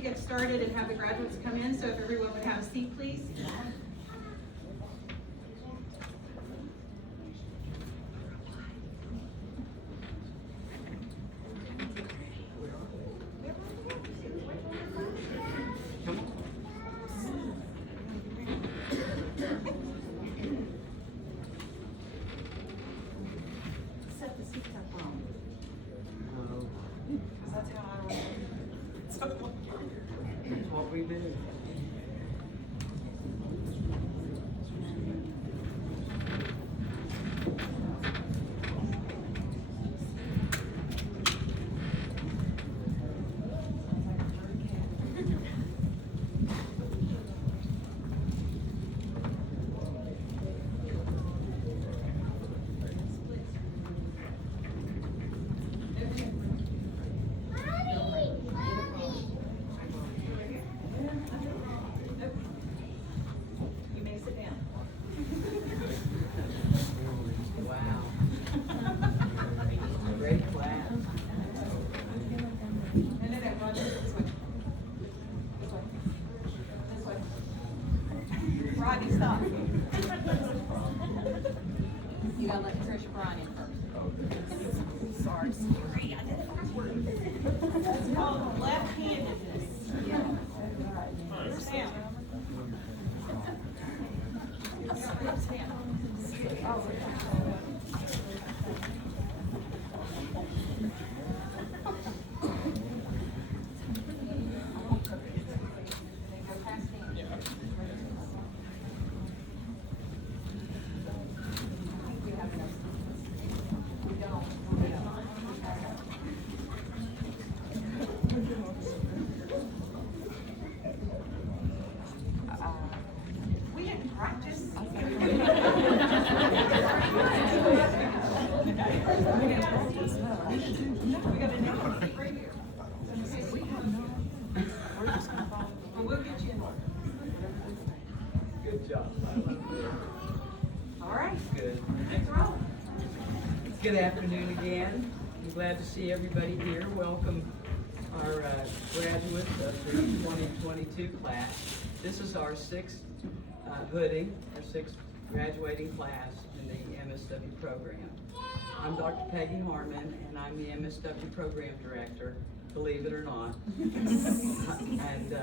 to get started and have the graduates come in, so if everyone would have a seat, please. Set the seats up wrong. That's how I roll. That's what we do. You may sit down. Wow. Great class. No, Roger, this way. This way. This way. Rodney, stop. You gotta let Tricia Bryan in first. Sorry. It's called left-handedness. Stand. Stand. We didn't practice. We got a new seat right here. Well, we'll get you in order. Good job. All right. Good. Next row. Good afternoon again. I'm glad to see everybody here. Welcome our graduates of the 2022 class. This is our sixth hooding, our sixth graduating class in the MSW program. I'm Dr. Peggy Harmon, and I'm the MSW program director, believe it or not. And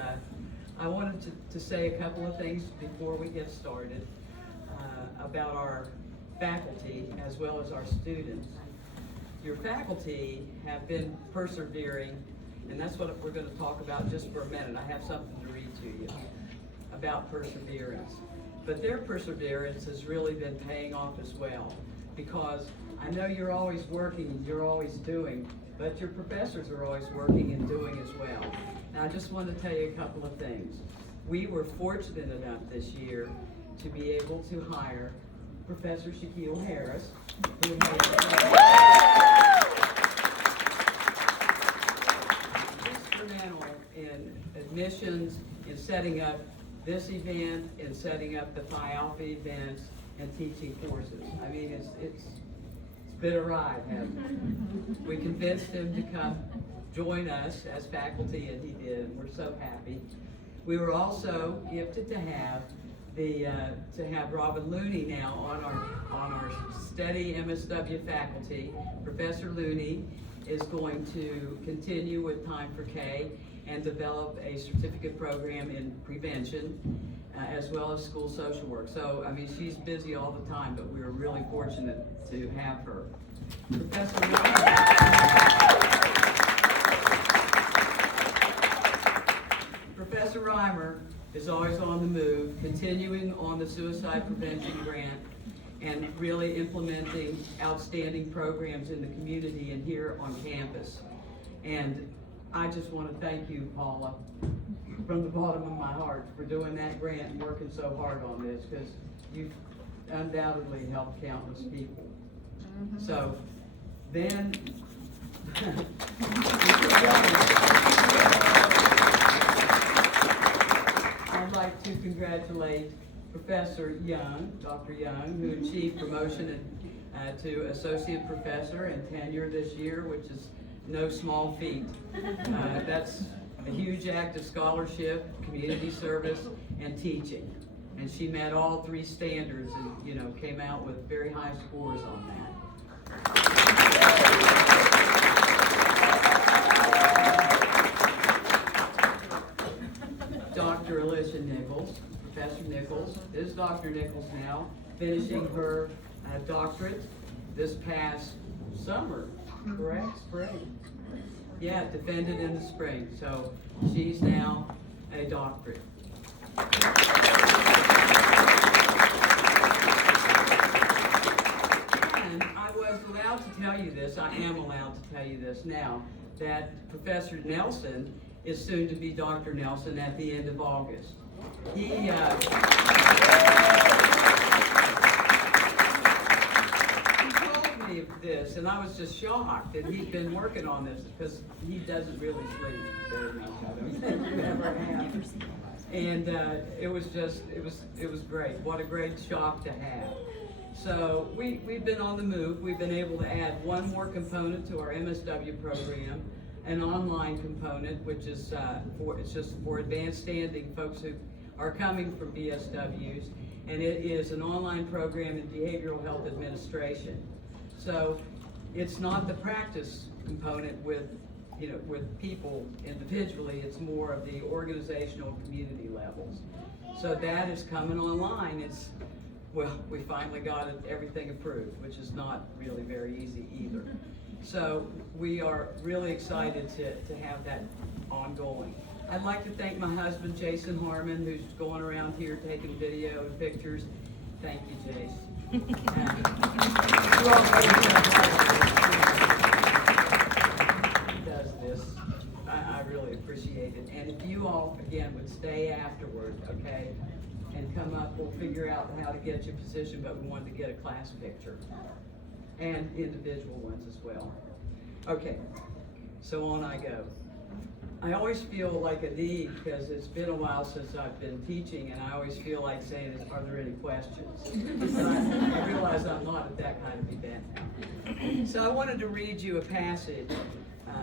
I wanted to say a couple of things before we get started about our faculty as well as our students. Your faculty have been persevering, and that's what we're going to talk about just for a minute. I have something to read to you about perseverance. But their perseverance has really been paying off as well, because I know you're always working and you're always doing, but your professors are always working and doing as well. And I just want to tell you a couple of things. We were fortunate enough this year to be able to hire Professor Shaquille Harris, who was instrumental in admissions, in setting up this event, in setting up the Phi Alpha events, and teaching courses. I mean, it's been a ride, hasn't it? We convinced him to come join us as faculty, and he did, and we're so happy. We were also gifted to have Robin Looney now on our steady MSW faculty. Professor Looney is going to continue with Time for K and develop a certificate program in prevention as well as school social work. So, I mean, she's busy all the time, but we are really fortunate to have her. Professor Reimer is always on the move, continuing on the suicide prevention grant and really implementing outstanding programs in the community and here on campus. And I just want to thank you, Paula, from the bottom of my heart for doing that grant and working so hard on this, because you've undoubtedly helped countless people. So then, I'd like to congratulate Professor Young, Dr. Young, who achieved promotion to associate professor and tenure this year, which is no small feat. That's a huge act of scholarship, community service, and teaching. And she met all 3 standards and, came out with very high scores on that. Dr. Alicia Nichols, Professor Nichols, is Dr. Nichols now, finishing her doctorate this past summer, correct? Spring. Yeah, defended in the spring. So she's now a doctorate. And I was allowed to tell you this, I am allowed to tell you this now, that Professor Nelson is soon to be Dr. Nelson at the end of August. He told me this, and I was just shocked that he'd been working on this because he doesn't really sleep very much. I don't think you ever have. And it was great. What a great shock to have. So we've been on the move. We've been able to add one more component to our MSW program, an online component, which is it's just for advanced standing folks who are coming from BSWs, and it is an online program in behavioral health administration. So it's not the practice component with people individually, it's more of the organizational community levels. So that is coming online. We finally got everything approved, which is not really very easy either. So we are really excited to have that ongoing. I'd like to thank my husband, Jason Harmon, who's going around here taking video and pictures. Thank you, Jason. Does this. I really appreciate it. And if you all, again, would stay afterward, okay, and come up, we'll figure out how to get you positioned, but we wanted to get a class picture and individual ones as well. Okay, so on I go. I always feel like a need because it's been a while since I've been teaching, and I always feel like saying, are there any questions? I realize I'm not at that kind of event now. So I wanted to read you a passage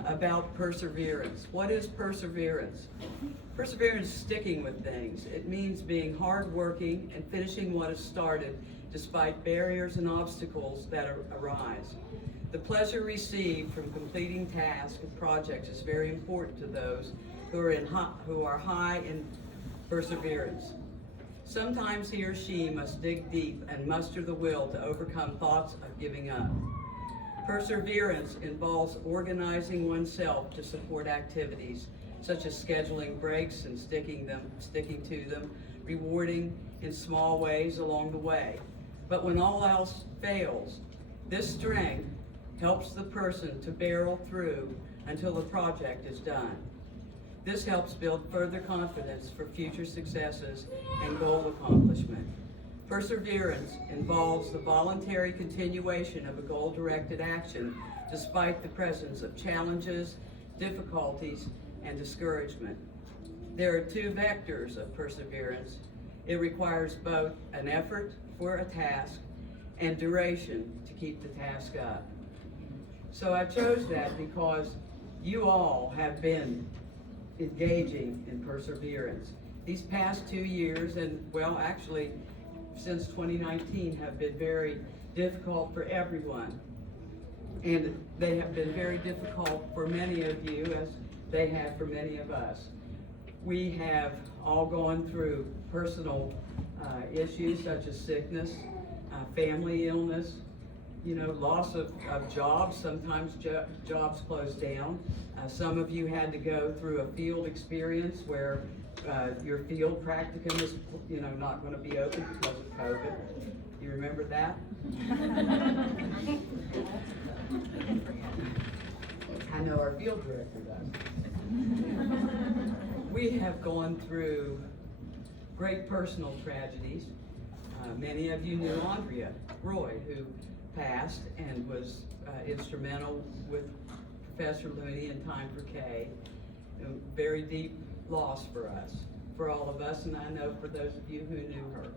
about perseverance. What is perseverance? Perseverance is sticking with things. It means being hardworking and finishing what is started despite barriers and obstacles that arise. The pleasure received from completing tasks and projects is very important to those who are high in perseverance. Sometimes he or she must dig deep and muster the will to overcome thoughts of giving up. Perseverance involves organizing oneself to support activities such as scheduling breaks and sticking to them, rewarding in small ways along the way. But when all else fails, this strength helps the person to barrel through until the project is done. This helps build further confidence for future successes and goal accomplishment. Perseverance involves the voluntary continuation of a goal-directed action despite the presence of challenges, difficulties, and discouragement. There are 2 vectors of perseverance. It requires both an effort for a task and duration to keep the task up. So I chose that because you all have been engaging in perseverance. These past 2 years, and well, actually, since 2019, have been very difficult for everyone. And they have been very difficult for many of you, as they have for many of us. We have all gone through personal issues such as sickness, family illness, loss of jobs. Sometimes jobs closed down. Some of you had to go through a field experience where your field practicum is, not going to be open because of COVID. You remember that? I know our field director does. We have gone through great personal tragedies. Many of you knew Andrea Roy, who passed and was instrumental with Professor Looney in Time for K. A very deep loss for us, for all of us, and I know for those of you who knew her.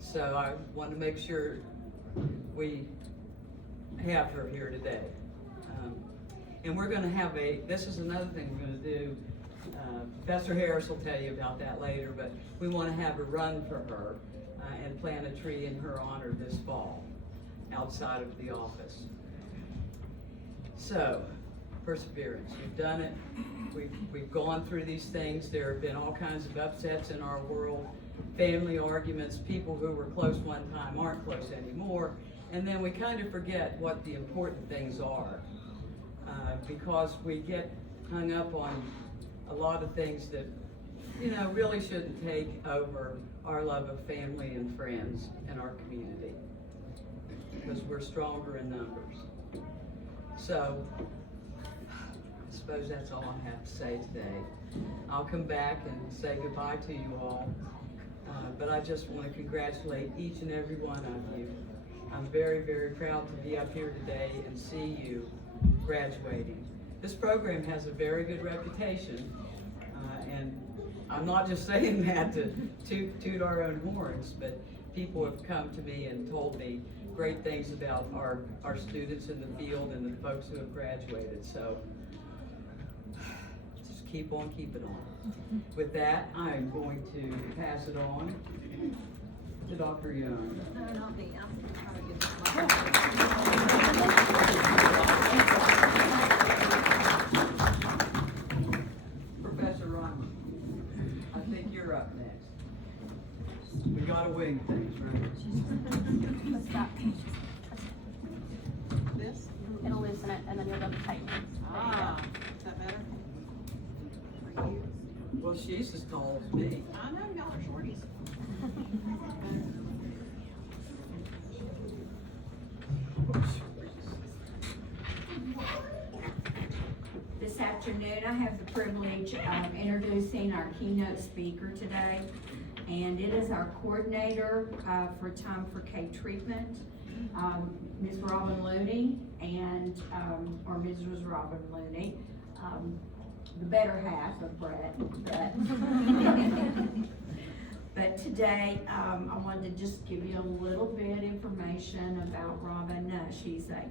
So I want to make sure we have her here today. And we're going to have this is another thing we're going to do Professor Harris will tell you about that later, but we want to have a run for her and plant a tree in her honor this fall outside of the office. So, perseverance, you've done it. We've gone through these things. There have been all kinds of upsets in our world, family arguments, people who were close one time aren't close anymore, and then we kind of forget what the important things are because we get hung up on a lot of things that, you know, really shouldn't take over our love of family and friends and our community, because we're stronger in numbers. So, I suppose that's all I have to say today. I'll come back and say goodbye to you all, but I just want to congratulate each and every one of you. I'm very, very proud to be up here today and see you graduating. This program has a very good reputation, and I'm not just saying that to toot our own horns, but people have come to me and told me great things about our students in the field and the folks who have graduated. So just keep on keeping on. With that, I'm going to pass it on to Dr. Young. No, not me. I'm trying to get this Professor Ron, I think you're up next. We gotta wing things, right? Let's stop. This? It'll loosen it, and then you'll go to tighten it. Ah, is that better? For you? Well, she's as tall as me. I know, y'all are shorties. This afternoon, I have the privilege of introducing our keynote speaker today, and it is our coordinator for Time for K treatment, Ms. Robin Looney, and or Mrs. Robin Looney, the better half of Brett. But today, I wanted to just give you a little bit of information about Robin. She's a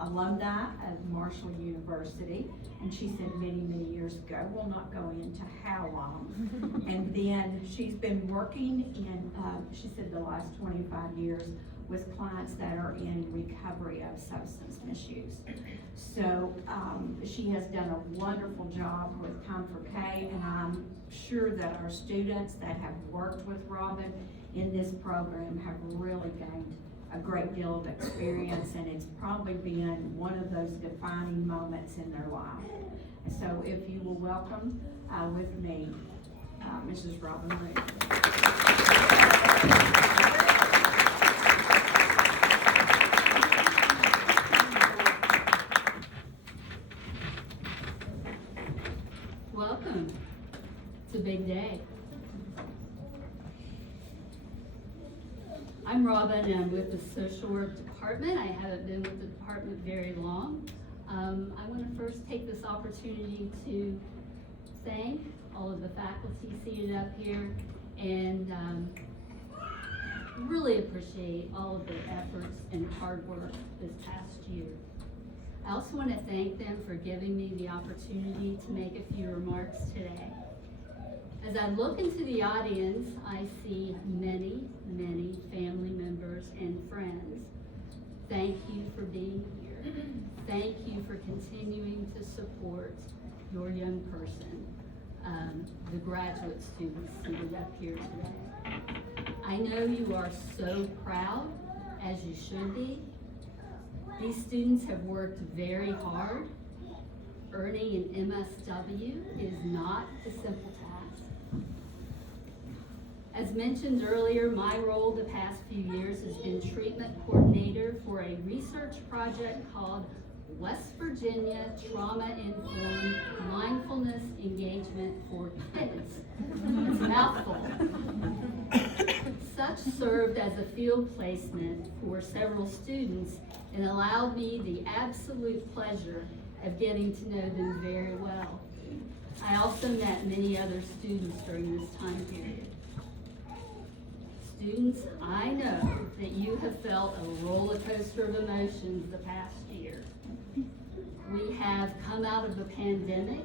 alumni of Marshall University, and she said many, many years ago, we'll not go into how long. And then she's been working in, she said the last 25 years with clients that are in recovery of substance misuse. So she has done a wonderful job with Time for K, and I'm sure that our students that have worked with Robin in this program have really gained a great deal of experience, and it's probably been one of those defining moments in their life. So if you will welcome with me, Mrs. Robin Looney. Welcome. It's a big day. I'm Robin, and I'm with the social work department. I haven't been with the department very long. I want to first take this opportunity to thank all of the faculty seated up here, and really appreciate all of their efforts and hard work this past year. I also want to thank them for giving me the opportunity to make a few remarks today. As I look into the audience, I see many, many family members and friends. Thank you for being here. Thank you for continuing to support your young person, the graduate students seated up here today. I know you are so proud, as you should be. These students have worked very hard. Earning an MSW is not a simple task. As mentioned earlier, my role the past few years has been treatment coordinator for a research project called West Virginia Trauma-Informed Mindfulness Engagement for Kids. It's a mouthful. Such served as a field placement for several students and allowed me the absolute pleasure of getting to know them very well. I also met many other students during this time period. Students, I know that you have felt a roller coaster of emotions the past year. We have come out of a pandemic.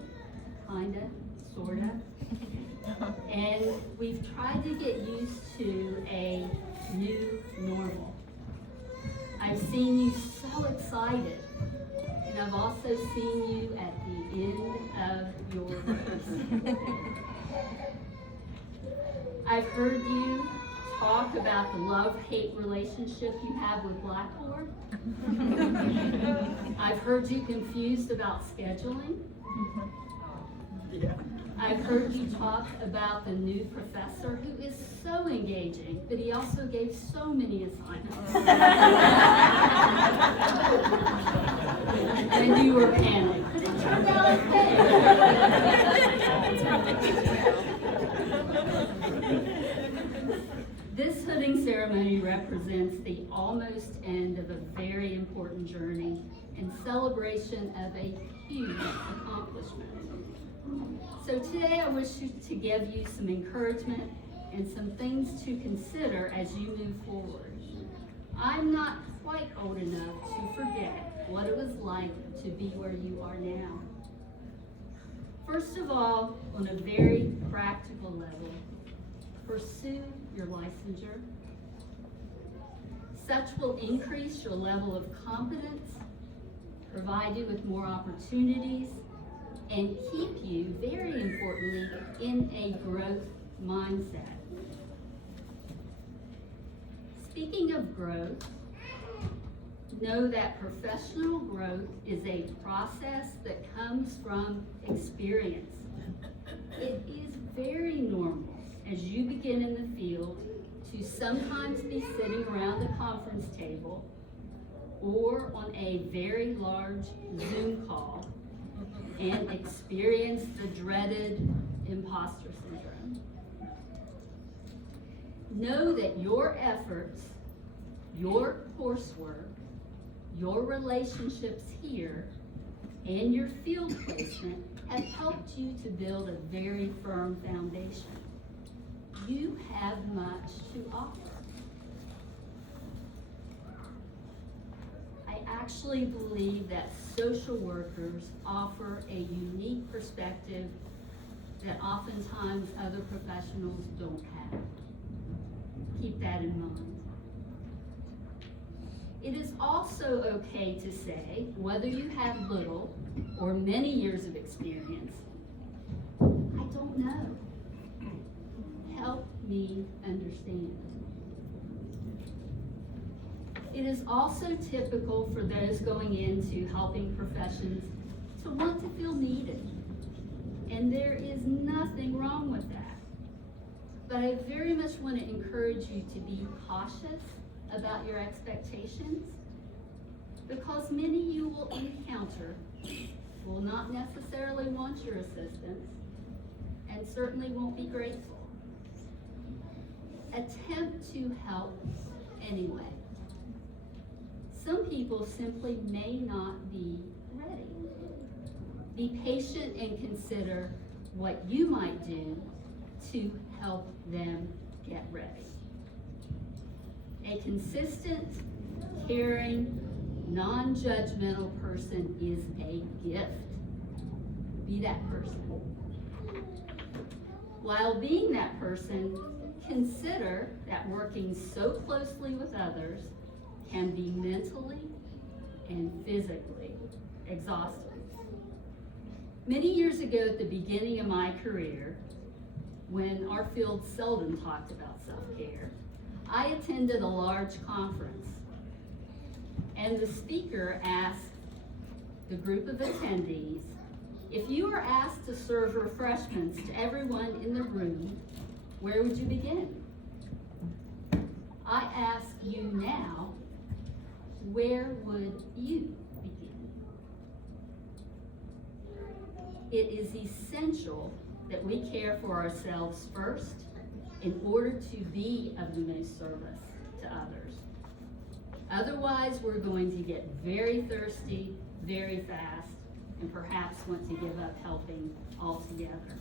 kinda, sorta. And we've tried to get used to a new normal. I've seen you so excited, and I've also seen you at the end of your race. I've heard you talk about the love-hate relationship you have with Blackboard. I've heard you confused about scheduling. Yeah. I've heard you talk about the new professor who is so engaging, but he also gave so many assignments. And you were panicked, but it turned out okay. This hooding ceremony represents the almost end of a very important journey and celebration of a huge accomplishment. So today I wish to give you some encouragement and some things to consider as you move forward. I'm not quite old enough to forget what it was like to be where you are now. First of all, on a very practical level, pursue your licensure. Such will increase your level of competence, provide you with more opportunities, and keep you, very importantly, in a growth mindset. Speaking of growth, know that professional growth is a process that comes from experience. It is very normal as you begin in the field to sometimes be sitting around a conference table or on a very large Zoom call and experience the dreaded imposter syndrome. Know that your efforts, your coursework, your relationships here, and your field placement have helped you to build a very firm foundation. You have much to offer. I actually believe that social workers offer a unique perspective that oftentimes other professionals don't have. Keep that in mind. It is also okay to say, whether you have little or many years of experience, I don't know. Help me understand. It is also typical for those going into helping professions to want to feel needed. And there is nothing wrong with that. But I very much want to encourage you to be cautious about your expectations, because many you will encounter will not necessarily want your assistance and certainly won't be grateful. Attempt to help anyway. Some people simply may not be ready. Be patient and consider what you might do to help them get ready. A consistent, caring, non-judgmental person is a gift. Be that person. While being that person, consider that working so closely with others can be mentally and physically exhausting. Many years ago at the beginning of my career, when our field seldom talked about self-care, I attended a large conference, and the speaker asked the group of attendees, if you were asked to serve refreshments to everyone in the room, where would you begin? I ask you now, where would you begin? It is essential that we care for ourselves first in order to be of the most service to others. Otherwise, we're going to get very thirsty very fast and perhaps want to give up helping altogether.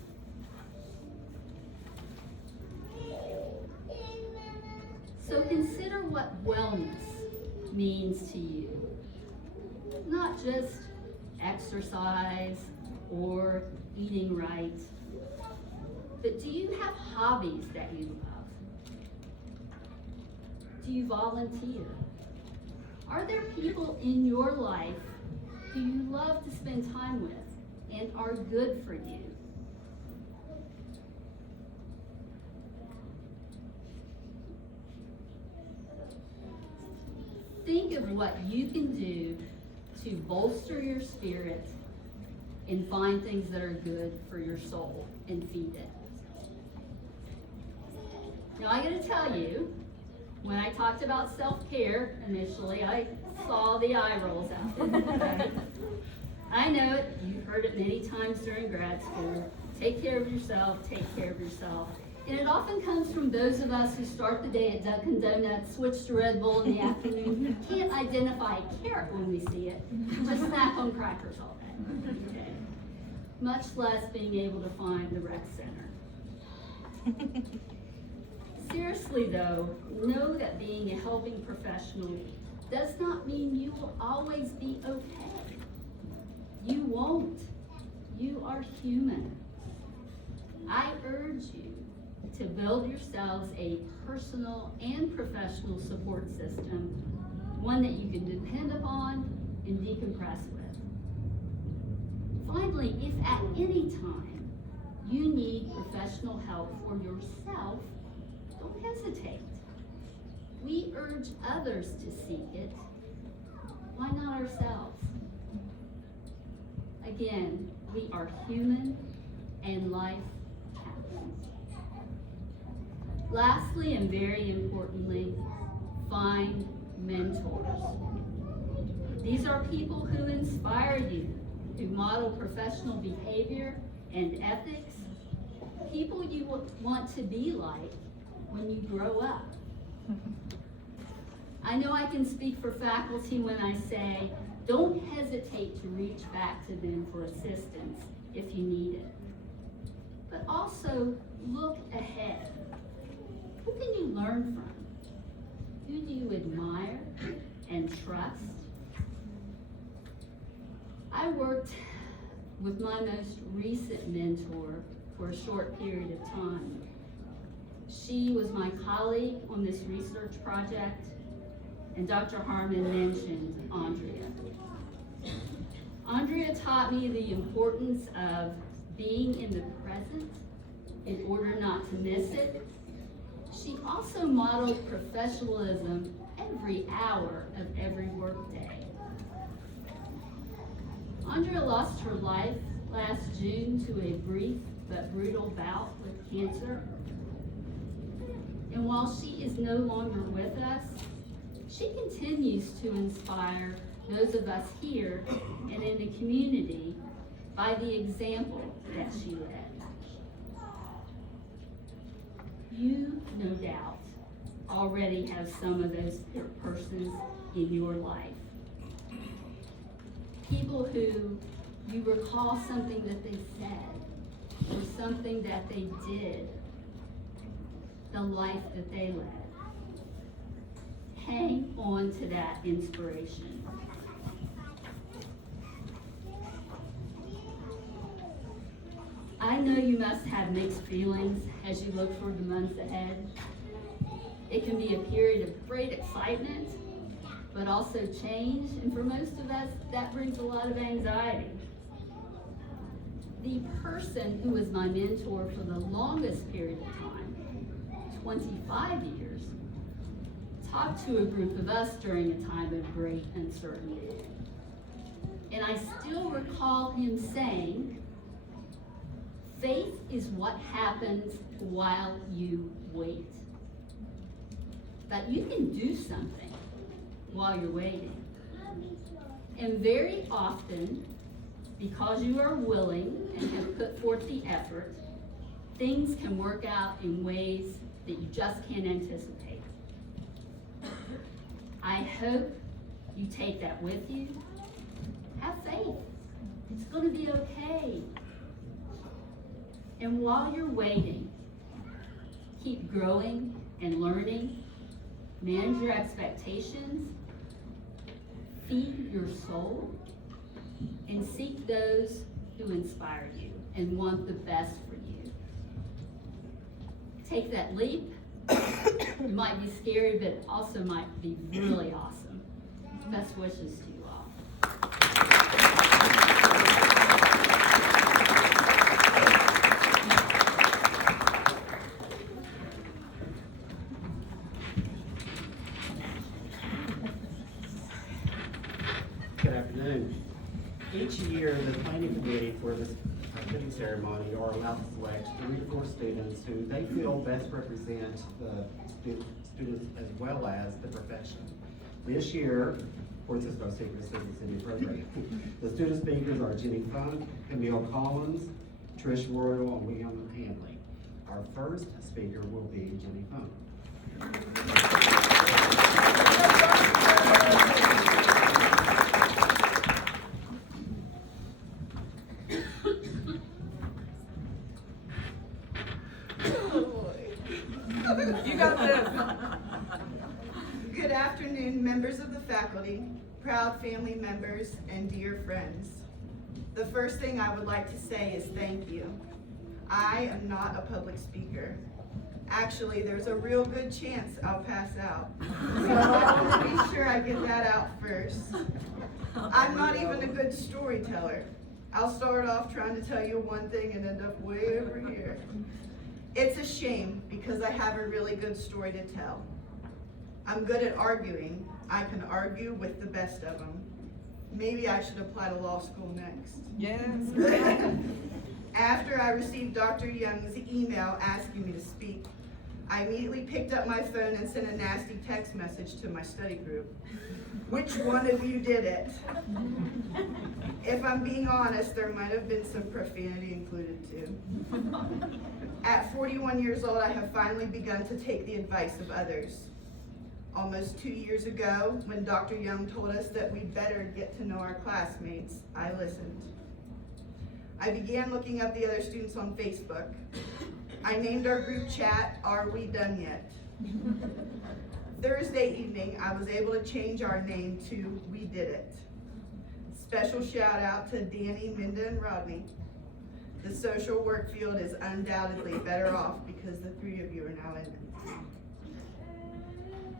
So consider what wellness means to you. Not just exercise or eating right. But do you have hobbies that you love? Do you volunteer? Are there people in your life who you love to spend time with and are good for you? Think of what you can do to bolster your spirit and find things that are good for your soul and feed it. Now I gotta tell you, when I talked about self-care initially, I saw the eye rolls out there. Right? I know it, you've heard it many times during grad school. Take care of yourself, take care of yourself. And it often comes from those of us who start the day at Dunkin' Donuts, switch to Red Bull in the afternoon, who can't identify a carrot when we see it, just snack on crackers all day. Okay. Much less being able to find the rec center. Seriously though, know that being a helping professional does not mean you will always be okay. You won't. You are human. I urge you to build yourselves a personal and professional support system, one that you can depend upon and decompress with. Finally, if at any time you need professional help for yourself, don't hesitate. We urge others to seek it. Why not ourselves? Again, we are human and life happens. Lastly, and very importantly, find mentors. These are people who inspire you, who model professional behavior and ethics, people you want to be like when you grow up. I know I can speak for faculty when I say, don't hesitate to reach back to them for assistance if you need it. But also look ahead. Who can you learn from? Who do you admire and trust? I worked with my most recent mentor for a short period of time. She was my colleague on this research project, and Dr. Harmon mentioned Andrea. Andrea taught me the importance of being in the present in order not to miss it. She also modeled professionalism every hour of every workday. Andrea lost her life last June to a brief but brutal bout with cancer. And while she is no longer with us, she continues to inspire those of us here and in the community by the example that she led. You, no doubt, already have some of those persons in your life. People who you recall something that they said or something that they did, the life that they led. Hang on to that inspiration. I know you must have mixed feelings as you look toward the months ahead. It can be a period of great excitement, but also change, and for most of us, that brings a lot of anxiety. The person who was my mentor for the longest period of time, 25 years, talked to a group of us during a time of great uncertainty. And I still recall him saying, faith is what happens while you wait. That you can do something while you're waiting. And very often, because you are willing and have put forth the effort, things can work out in ways that you just can't anticipate. I hope you take that with you. Have faith. It's going to be okay. And while you're waiting, keep growing and learning. Manage your expectations. Feed your soul. And seek those who inspire you and want the best for you. Take that leap. It might be scary, but it also might be really awesome. Best wishes to you all. Good afternoon. Each year, the planning committee for this fitting ceremony are allowed to select 3 to 4 students who they feel best represent the students as well as the profession. This year, of course, it's no secret since it's in the program. The student speakers are Jenny Funk, Camille Collins, Trish Royal, and William Hanley. Our first speaker will be Jenny Funk. You got this. Good afternoon, members of the faculty, proud family members, and dear friends. The first thing I would like to say is thank you. I am not a public speaker. Actually, there's a real good chance I'll pass out. So I want to be sure I get that out first. I'm not even a good storyteller. I'll start off trying to tell you one thing and end up way over here. It's a shame because I have a really good story to tell. I'm good at arguing. I can argue with the best of them. Maybe I should apply to law school next. Yes. After I received Dr. Young's email asking me to speak, I immediately picked up my phone and sent a nasty text message to my study group. Which one of you did it? If I'm being honest, there might have been some profanity included too. At 41 years old, I have finally begun to take the advice of others. Almost 2 years ago, when Dr. Young told us that we'd better get to know our classmates, I listened. I began looking up the other students on Facebook. I named our group chat, Are We Done Yet? Thursday evening, I was able to change our name to We Did It. Special shout out to Danny, Minda, and Rodney. The social work field is undoubtedly better off because the 3 of you are now in it.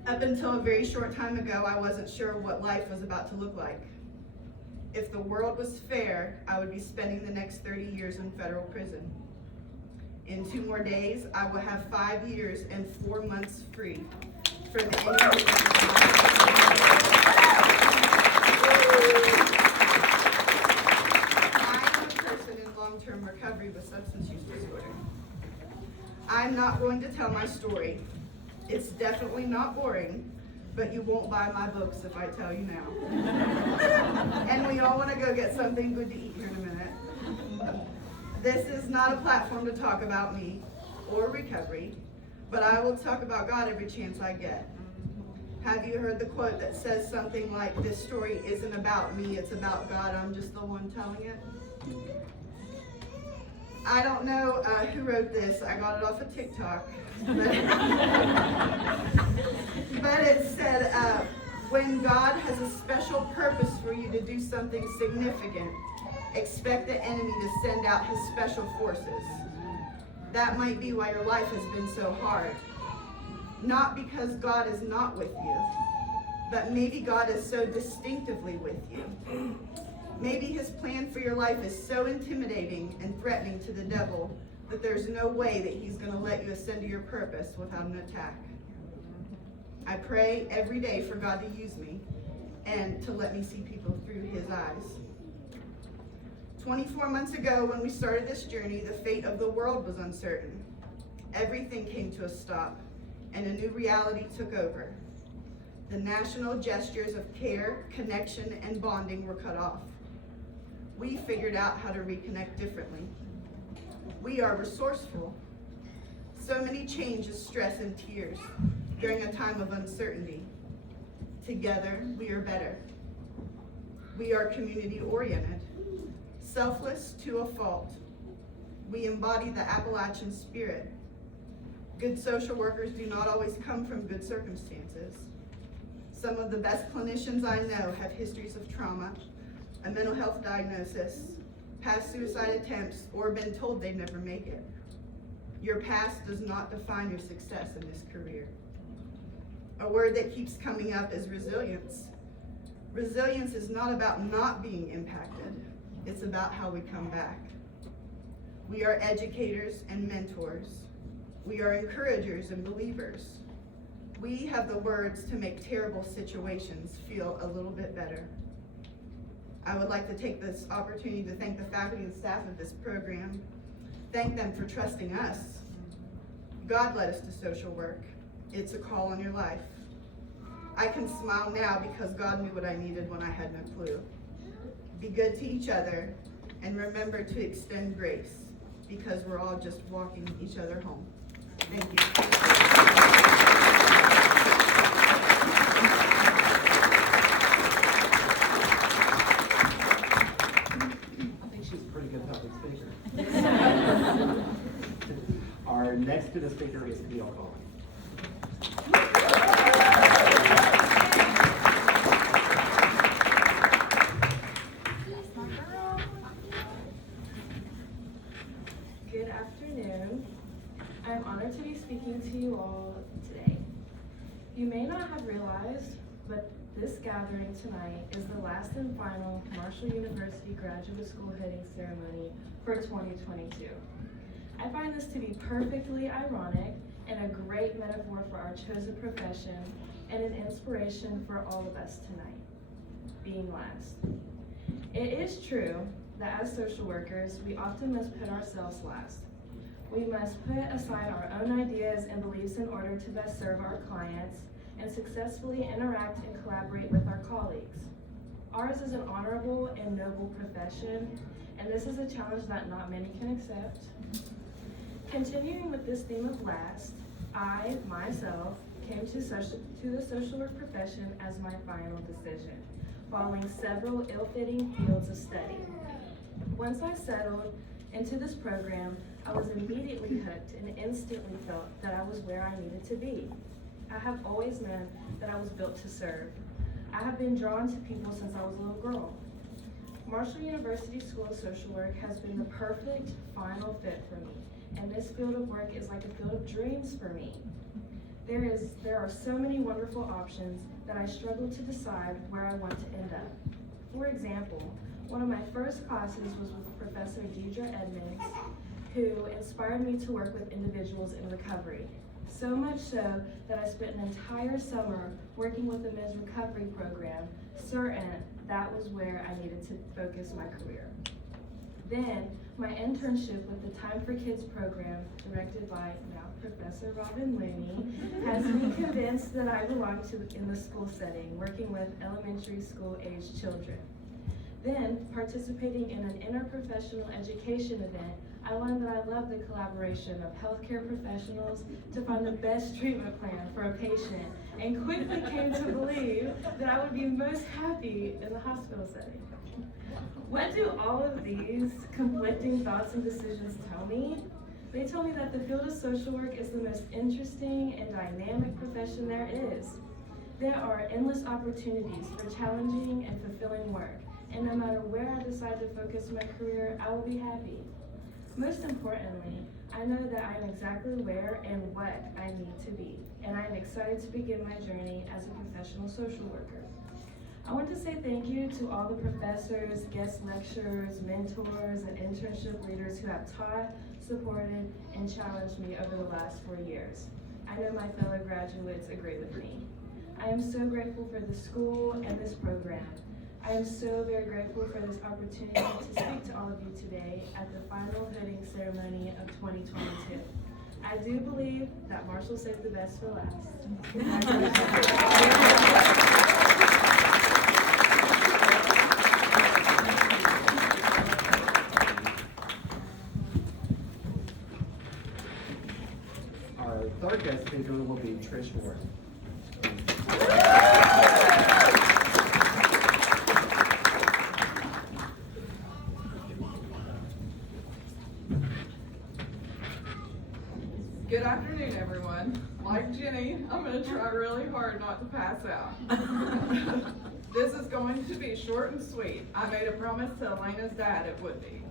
Up until a very short time ago, I wasn't sure what life was about to look like. If the world was fair, I would be spending the next 30 years in federal prison. In 2 more days, I will have 5 years and 4 months free from any. I am a person in long-term recovery with substance use disorder. I'm not going to tell my story. It's definitely not boring, but you won't buy my books if I tell you now. And we all want to go get something good to eat here in a minute. This is not a platform to talk about me or recovery, but I will talk about God every chance I get. Have you heard the quote that says something like, this story isn't about me, it's about God, I'm just the one telling it? I don't know who wrote this, I got it off of TikTok. But it said, when God has a special purpose for you to do something significant, expect the enemy to send out his special forces. That might be why your life has been so hard. Not because God is not with you, but maybe God is so distinctively with you. Maybe his plan for your life is so intimidating and threatening to the devil that there's no way that he's going to let you ascend to your purpose without an attack. I pray every day for God to use me and to let me see people through his eyes. 24 months ago, when we started this journey, the fate of the world was uncertain. Everything came to a stop, and a new reality took over. The national gestures of care, connection, and bonding were cut off. We figured out how to reconnect differently. We are resourceful. So many changes, stress, and tears during a time of uncertainty. Together, we are better. We are community-oriented, selfless to a fault. We embody the Appalachian spirit. Good social workers do not always come from good circumstances. Some of the best clinicians I know have histories of trauma, a mental health diagnosis, past suicide attempts, or been told they'd never make it. Your past does not define your success in this career. A word that keeps coming up is resilience. Resilience is not about not being impacted. It's about how we come back. We are educators and mentors. We are encouragers and believers. We have the words to make terrible situations feel a little bit better. I would like to take this opportunity to thank the faculty and staff of this program. Thank them for trusting us. God led us to social work. It's a call on your life. I can smile now because God knew what I needed when I had no clue. Be good to each other and remember to extend grace because we're all just walking each other home. Thank you. I think she's a pretty good public speaker. Our next student speaker is Neil Collins. Good afternoon. I'm honored to be speaking to you all today. You may not have realized, but this gathering tonight is the last and final Marshall University Graduate School Hooding Ceremony for 2022. I find this to be perfectly ironic and a great metaphor for our chosen profession and an inspiration for all of us tonight, being last. It is true that as social workers, we often must put ourselves last. We must put aside our own ideas and beliefs in order to best serve our clients and successfully interact and collaborate with our colleagues. Ours is an honorable and noble profession, and this is a challenge that not many can accept. Continuing with this theme of last, I, myself, came to the social work profession as my final decision, following several ill-fitting fields of study. Once I settled into this program, I was immediately hooked and instantly felt that I was where I needed to be. I have always known that I was built to serve. I have been drawn to people since I was a little girl. Marshall University School of Social Work has been the perfect final fit for me, and this field of work is like a field of dreams for me. There are so many wonderful options that I struggle to decide where I want to end up. For example, one of my first classes was with Professor Deidre Edmonds, who inspired me to work with individuals in recovery. So much so that I spent an entire summer working with the Men's Recovery Program, certain that was where I needed to focus my career. Then, my internship with the Time for Kids program, directed by now Professor Robin Looney, has me convinced that I belong in the school setting, working with elementary school aged children. Then, participating in an interprofessional education event, I learned that I love the collaboration of healthcare professionals to find the best treatment plan for a patient, and quickly came to believe that I would be most happy in the hospital setting. What do all of these conflicting thoughts and decisions tell me? They tell me that the field of social work is the most interesting and dynamic profession there is. There are endless opportunities for challenging and fulfilling work, and no matter where I decide to focus my career, I will be happy. Most importantly, I know that I am exactly where and what I need to be, and I am excited to begin my journey as a professional social worker. I want to say thank you to all the professors, guest lecturers, mentors, and internship leaders who have taught, supported, and challenged me over the last 4 years. I know my fellow graduates agree with me. I am so grateful for the school and this program. I am so very grateful for this opportunity to speak to all of you today at the final hooding ceremony of 2022. I do believe that Marshall saved the best for last. Our third guest speaker will be Trish Ward. Good afternoon, everyone. Like Jenny, I'm going to try really hard not to pass out. This is going to be short and sweet. I made a promise to Elena's dad it would be.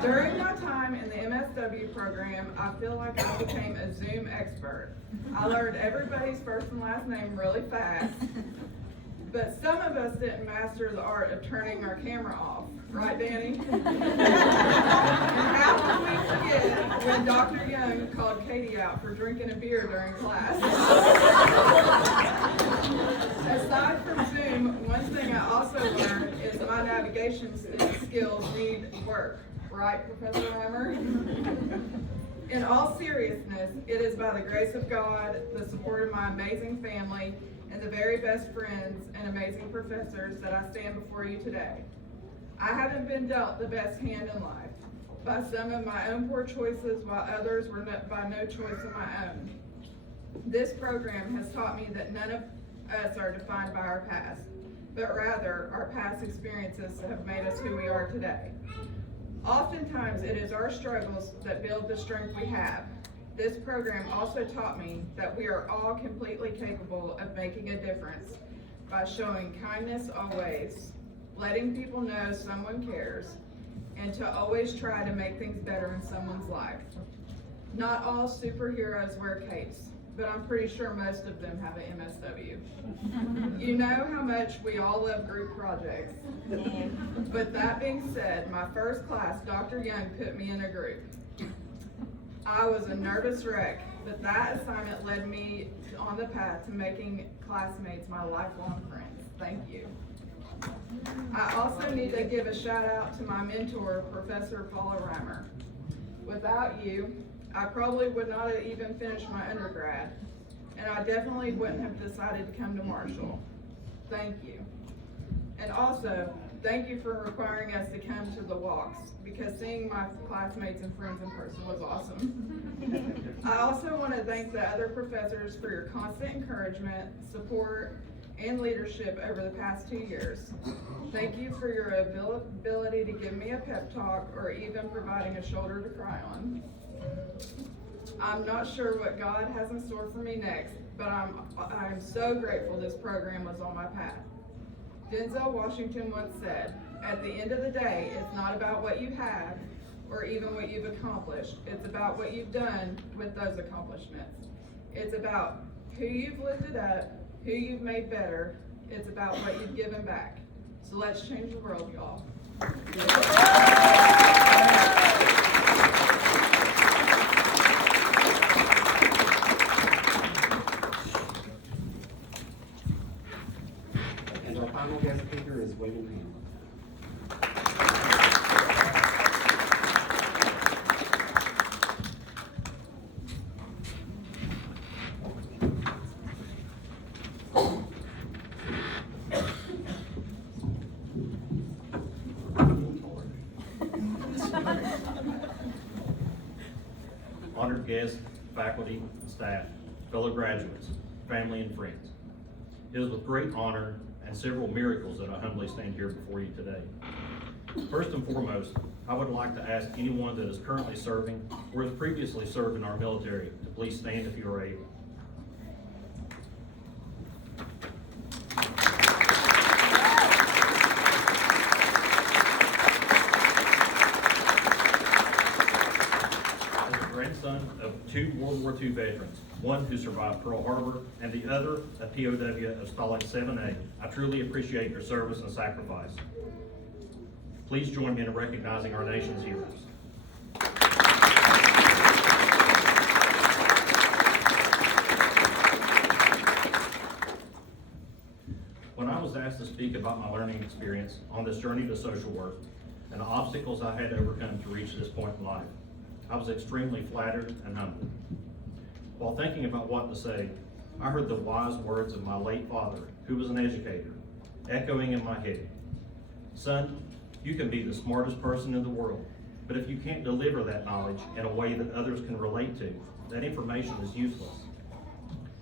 During my time in the MSW program, I feel like I became a Zoom expert. I learned everybody's first and last name really fast, but some of us didn't master the art of turning our camera off. Right, Danny? And how can we forget when Dr. Young called Katie out for drinking a beer during class? Aside from Zoom, one thing I also learned is my navigation skills need work. Right, Professor Reimer? In all seriousness, it is by the grace of God, the support of my amazing family, and the very best friends and amazing professors that I stand before you today. I haven't been dealt the best hand in life by some of my own poor choices, while others were by no choice of my own. This program has taught me that none of us are defined by our past, but rather our past experiences have made us who we are today. Oftentimes, it is our struggles that build the strength we have. This program also taught me that we are all completely capable of making a difference by showing kindness always, letting people know someone cares, and to always try to make things better in someone's life. Not all superheroes wear capes, but I'm pretty sure most of them have an MSW. You know how much we all love group projects. But that being said, my first class, Dr. Young put me in a group. I was a nervous wreck, but that assignment led me on the path to making classmates my lifelong friends. Thank you. I also need to give a shout out to my mentor, Professor Paula Reimer. Without you, I probably would not have even finished my undergrad, and I definitely wouldn't have decided to come to Marshall. Thank you. And also, thank you for requiring us to come to the walks, because seeing my classmates and friends in person was awesome. I also want to thank the other professors for your constant encouragement, support, and leadership over the past 2 years. Thank you for your ability to give me a pep talk or even providing a shoulder to cry on. I'm not sure what God has in store for me next, but I'm so grateful this program was on my path. Denzel Washington once said, at the end of the day, it's not about what you have or even what you've accomplished. It's about what you've done with those accomplishments. It's about who you've lifted up, who you've made better. It's about what you've given back. So let's change the world, y'all. And our final guest speaker is William Hamlin. Honored guests, faculty, staff, fellow graduates, family, and friends. It is with great honor and several miracles that I humbly stand here before you today. First and foremost, I would like to ask anyone that is currently serving or has previously served in our military to please stand if you are able. Grandson of 2 World War II veterans, one who survived Pearl Harbor and the other a POW of Stalag 7A. I truly appreciate your service and sacrifice. Please join me in recognizing our nation's heroes. When I was asked to speak about my learning experience on this journey to social work and the obstacles I had to overcome to reach this point in life, I was extremely flattered and humbled. While thinking about what to say, I heard the wise words of my late father, who was an educator, echoing in my head. Son, you can be the smartest person in the world, but if you can't deliver that knowledge in a way that others can relate to, that information is useless.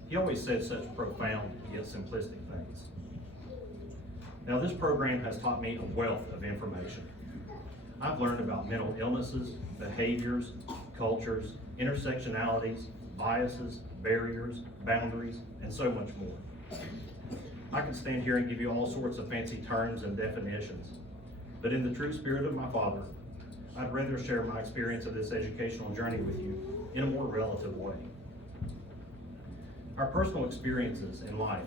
He always said such profound yet simplistic things. Now, this program has taught me a wealth of information. I've learned about mental illnesses, behaviors, cultures, intersectionalities, biases, barriers, boundaries, and so much more. I could stand here and give you all sorts of fancy terms and definitions, but in the true spirit of my father, I'd rather share my experience of this educational journey with you in a more relative way. Our personal experiences in life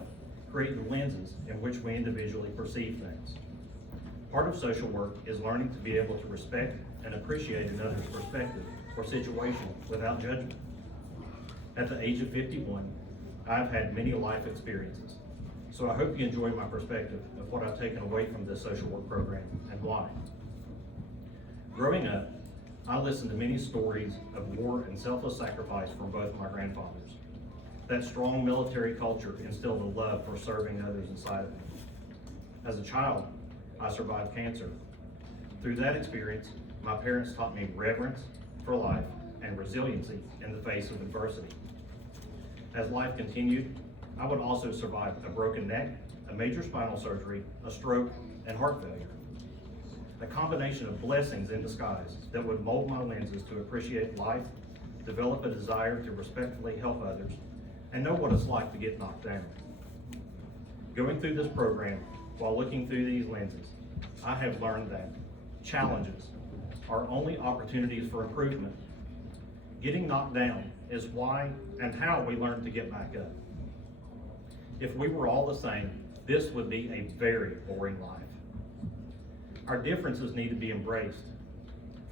create the lenses in which we individually perceive things. Part of social work is learning to be able to respect and appreciate another's perspective or situation without judgment. At the age of 51, I've had many life experiences, so I hope you enjoy my perspective of what I've taken away from this social work program and why. Growing up, I listened to many stories of war and selfless sacrifice from both my grandfathers. That strong military culture instilled a love for serving others inside of me. As a child, I survived cancer. Through that experience, my parents taught me reverence for life and resiliency in the face of adversity. As life continued, I would also survive a broken neck, a major spinal surgery, a stroke, and heart failure. A combination of blessings in disguise that would mold my lenses to appreciate life, develop a desire to respectfully help others, and know what it's like to get knocked down. Going through this program while looking through these lenses, I have learned that challenges are only opportunities for improvement. Getting knocked down is why and how we learn to get back up. If we were all the same, this would be a very boring life. Our differences need to be embraced,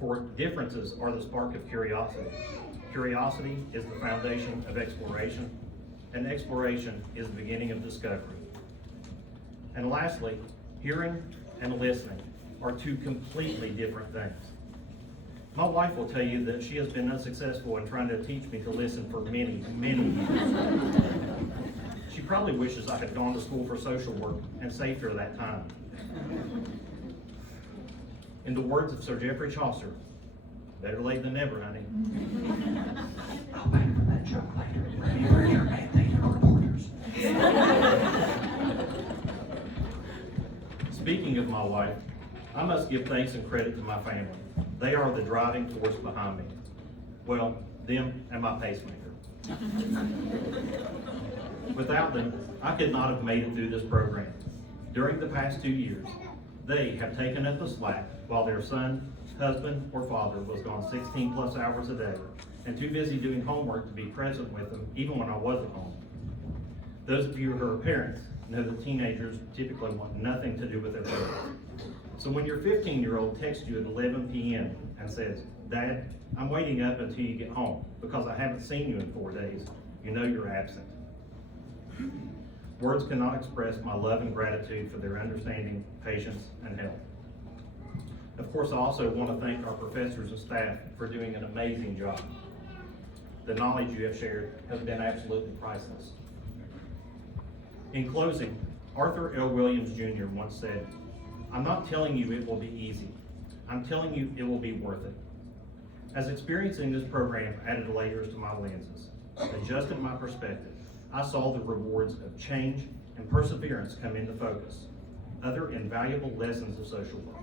for differences are the spark of curiosity. Curiosity is the foundation of exploration, and exploration is the beginning of discovery. And lastly, hearing and listening are two completely different things. My wife will tell you that she has been unsuccessful in trying to teach me to listen for many, many years. She probably wishes I had gone to school for social work and saved her that time. In the words of Sir Geoffrey Chaucer, better late than never, honey. I'll back for that joke later. You heard your man, they are reporters. Speaking of my wife, I must give thanks and credit to my family. They are the driving force behind me. Well, them and my pacemaker. Without them, I could not have made it through this program. During the past 2 years, they have taken up the slack while their son, husband, or father was gone 16 plus hours a day and too busy doing homework to be present with them even when I wasn't home. Those of you who are parents know that teenagers typically want nothing to do with their parents. So when your 15-year-old texts you at 11 p.m. and says, "Dad, I'm waiting up until you get home because I haven't seen you in 4 days," you know you're absent. Words cannot express my love and gratitude for their understanding, patience, and help. Of course, I also want to thank our professors and staff for doing an amazing job. The knowledge you have shared has been absolutely priceless. In closing, Arthur L. Williams Jr. once said, "I'm not telling you it will be easy. I'm telling you it will be worth it." As experiencing this program added layers to my lenses, adjusted my perspective, I saw the rewards of change and perseverance come into focus, other invaluable lessons of social work.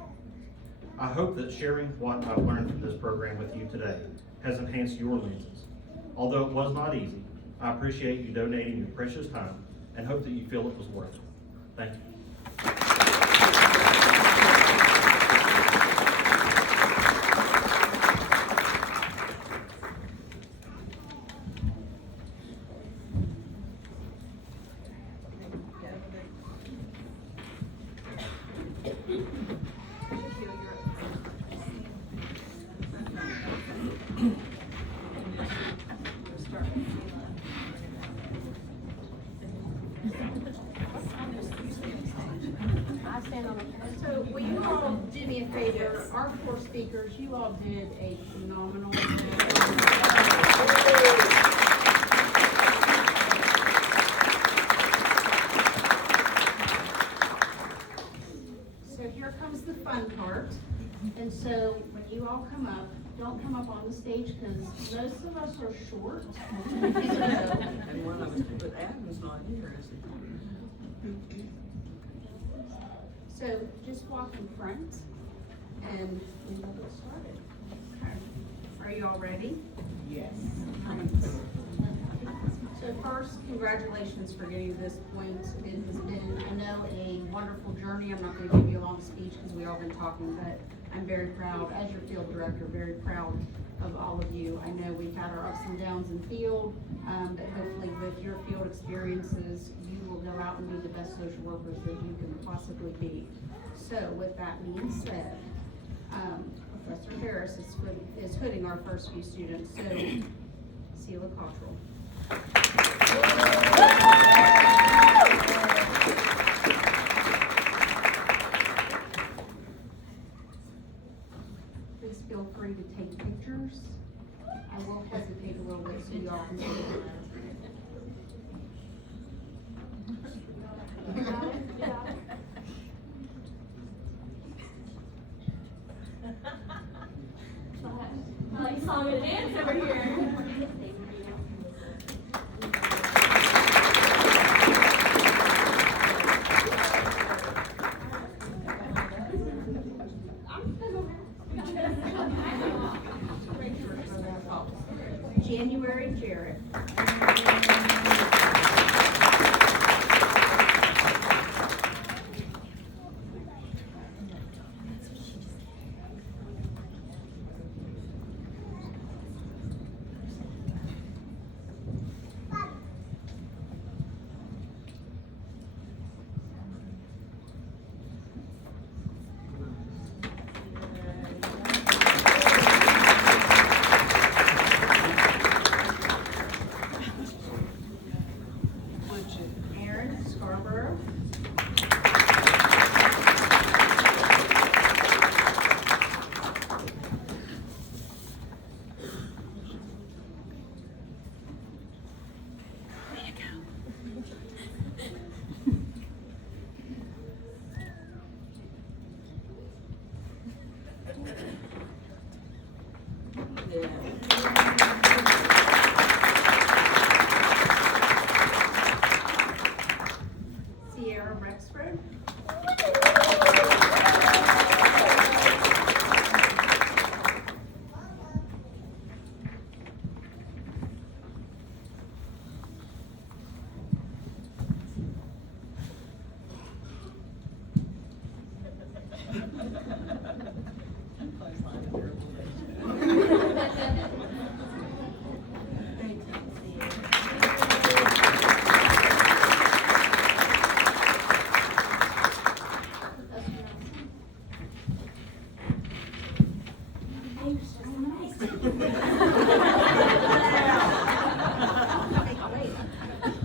I hope that sharing what I've learned from this program with you today has enhanced your lenses. Although it was not easy, I appreciate you donating your precious time and hope that you feel it was worth it. Thank you. So will you all do me a favor, our four speakers, you all did a phenomenal job. So here comes the fun part. And so when you all come up, don't come up on the stage because most of us are short. And one of us, but Adam's not here, is he? So just walk in front and we will get started. Okay. Are you all ready? Yes. So first, congratulations for getting to this point. It has been, I wonderful journey. I'm not gonna give you a long speech because we all been talking, but I'm very proud, as your field director, very proud of all of you. I know we've had our ups and downs in field, but hopefully with your field experiences, you will go out and be the best social workers that you can possibly be. So with that being said, Professor Harris is hooding our first few students, so Sheila Cottrell. Please feel free to take pictures. I will hesitate a little bit so you all can see it. Like song and dance over here. January Jarrett. Aaron Scarborough. Sierra Rexford.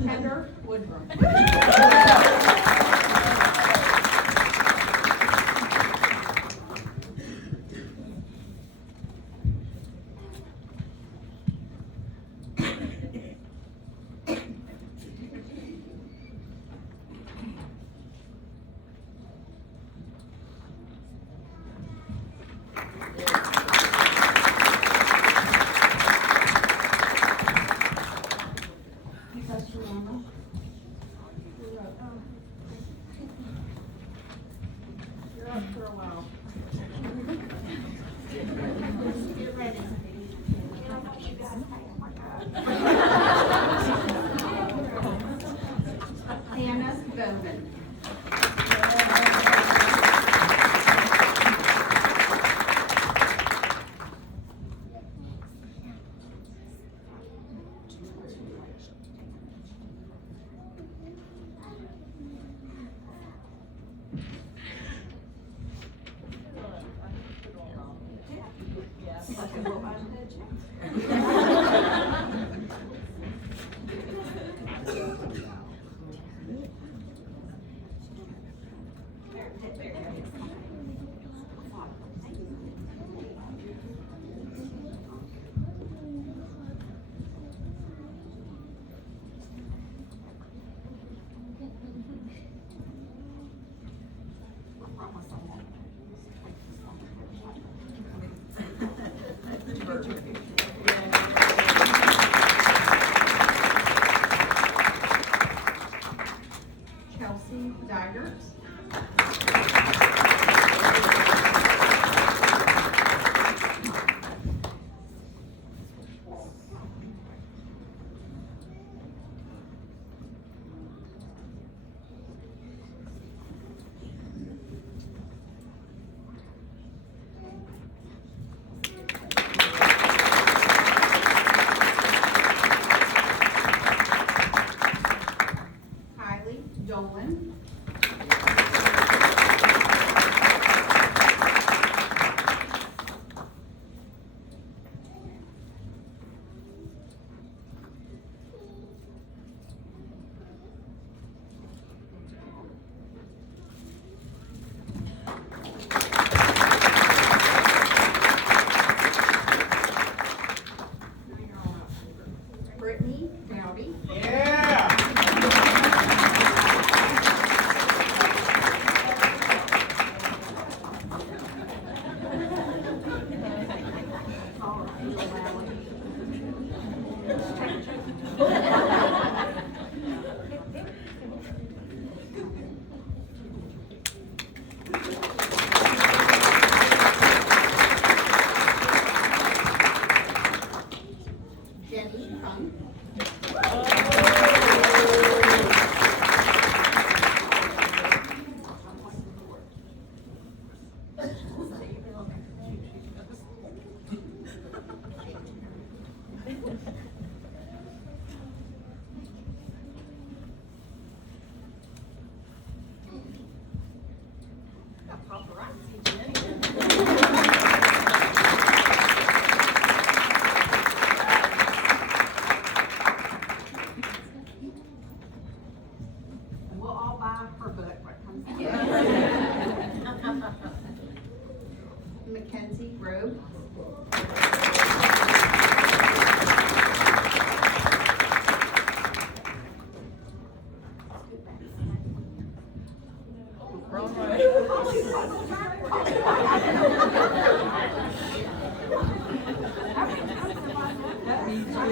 Heather Woodrum. Professor Rama. You're up for a while. Get ready. Hannah Bowman. Chelsea Digers. Dolan. Brittany Dowdy. All right, you'll allow it. Jenny Funk. And we'll all buy her book when it comes out. Mackenzie Rowe. Wrong way. That means you're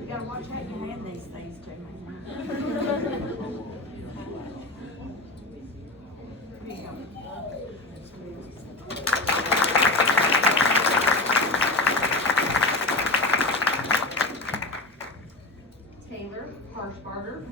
You gotta watch how you hand these things to me. Here you Taylor Harshbarger.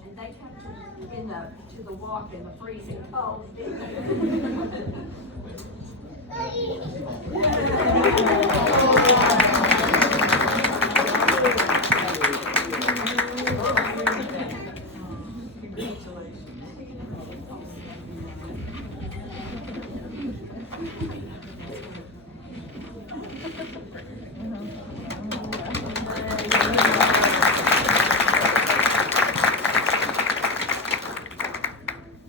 And they come to the walk in the freezing cold.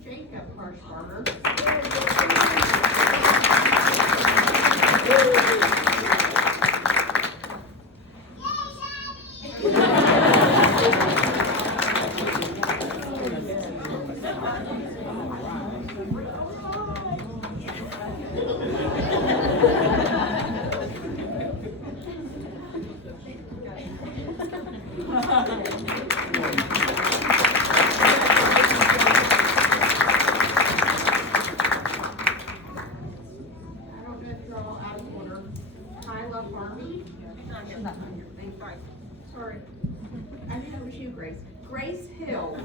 Jacob Harshbarger. I don't know if you're all out of order. Kyla Harvey. Sorry. I didn't know it was you, Grace. Grace Hill.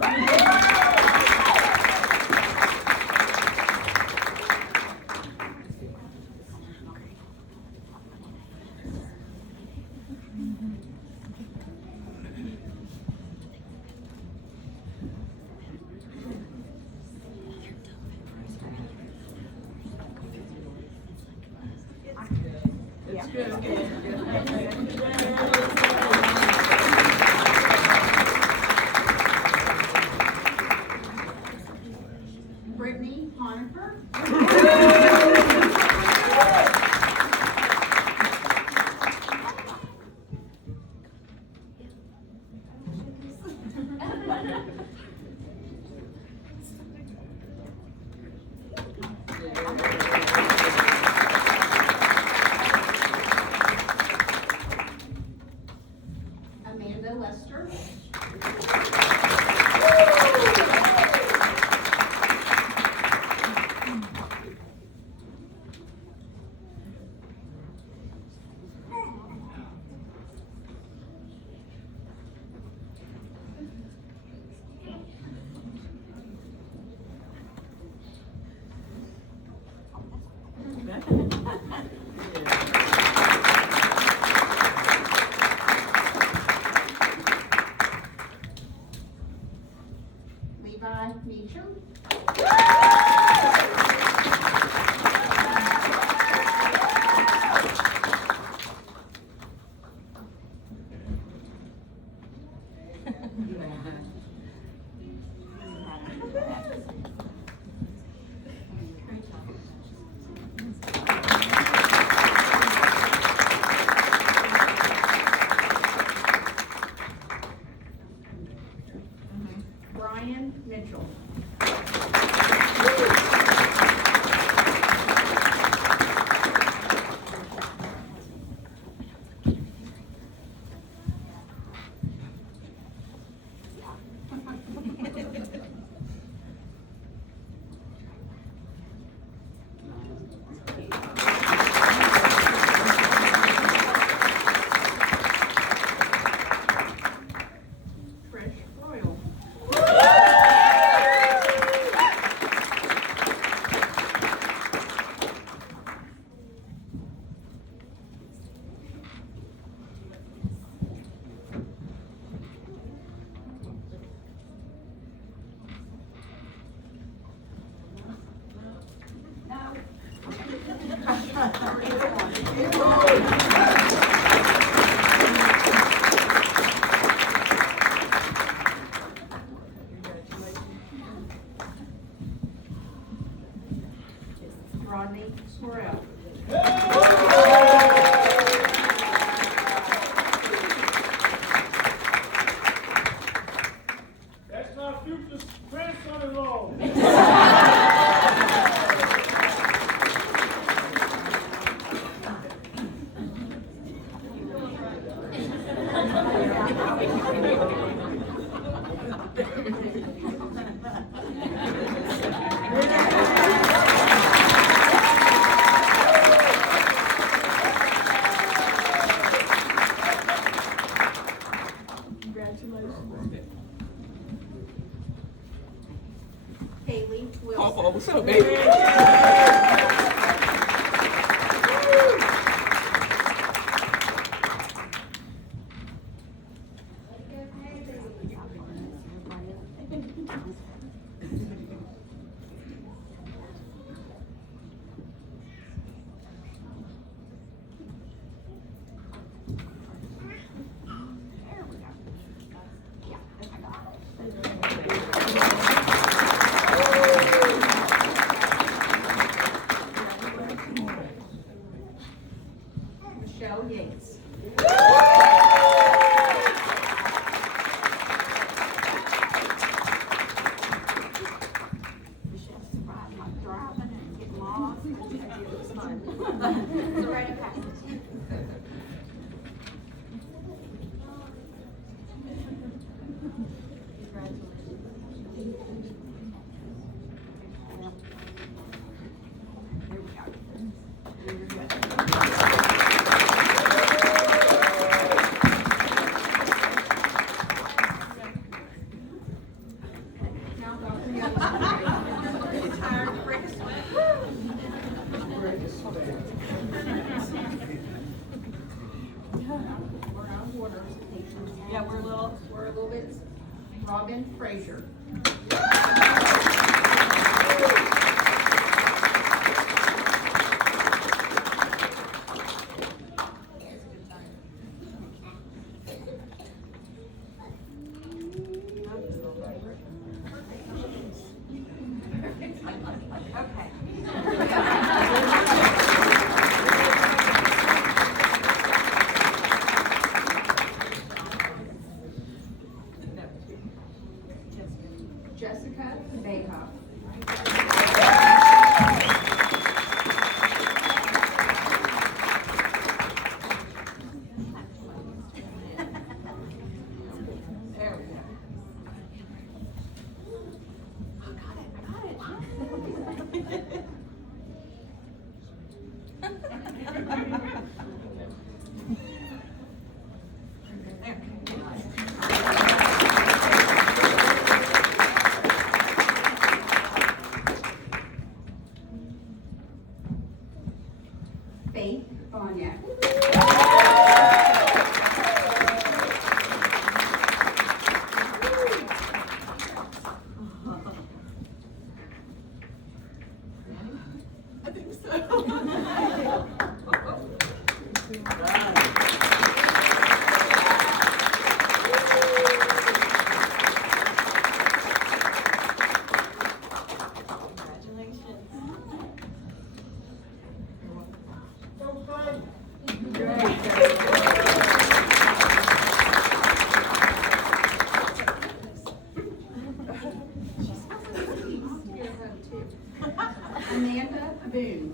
It's good. Brittany Honifer. Jessica Meacham. Brian Mitchell. Trish Royal. Rodney Sorrell. That's my future grandson-in-law. Haley Wilson. Oh, what's up, baby? Michelle Yates. Michelle's survived my driving and getting lost. It was fun. It's a rite of passage. Here we go. Here we go. Now go to the other side. Get tired, break a sweat. We're out of order. Yeah, we're a little bit. Robin Frazier. Jessica Bayhoff. There we go. Got it. Amanda Boone.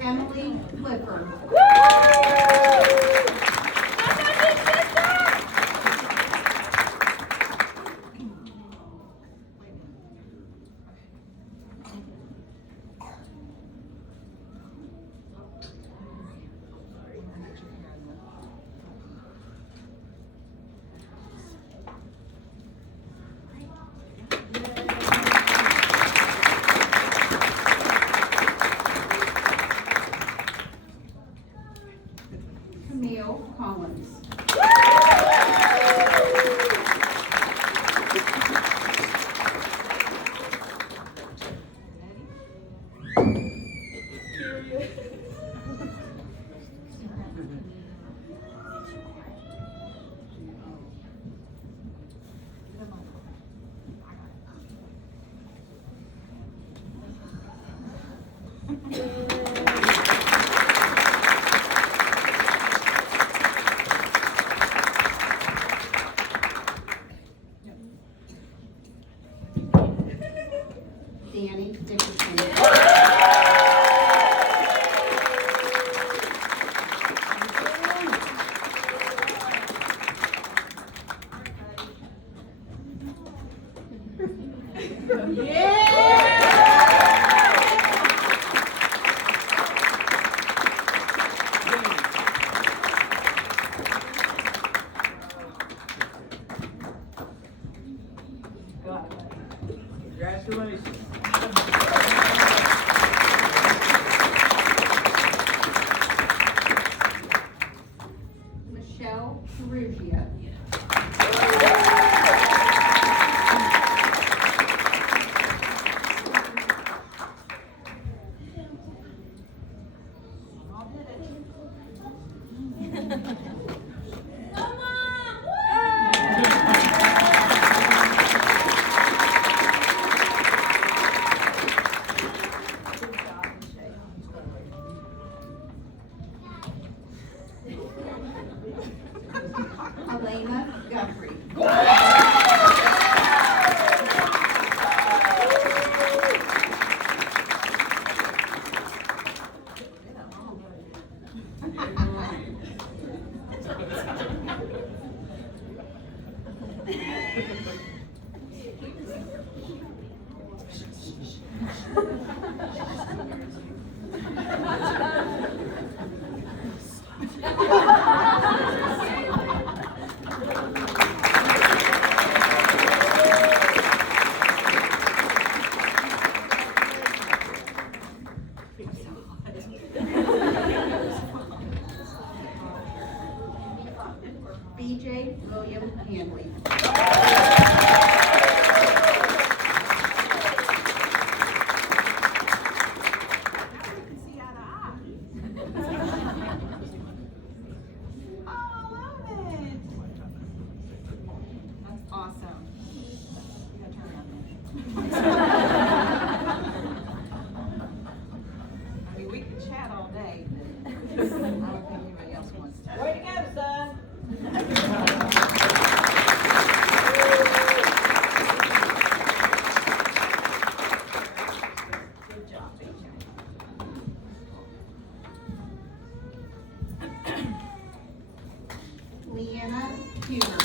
Emily Clifford. Camille Collins. Danny Dickerson. Congratulations. Michelle Perugia. Elena Guthrie. BJ William Hanley. I mean, we can chat all day, but I don't think anybody else wants to. Way to go, son. Good job, BJ. Leanna Huber.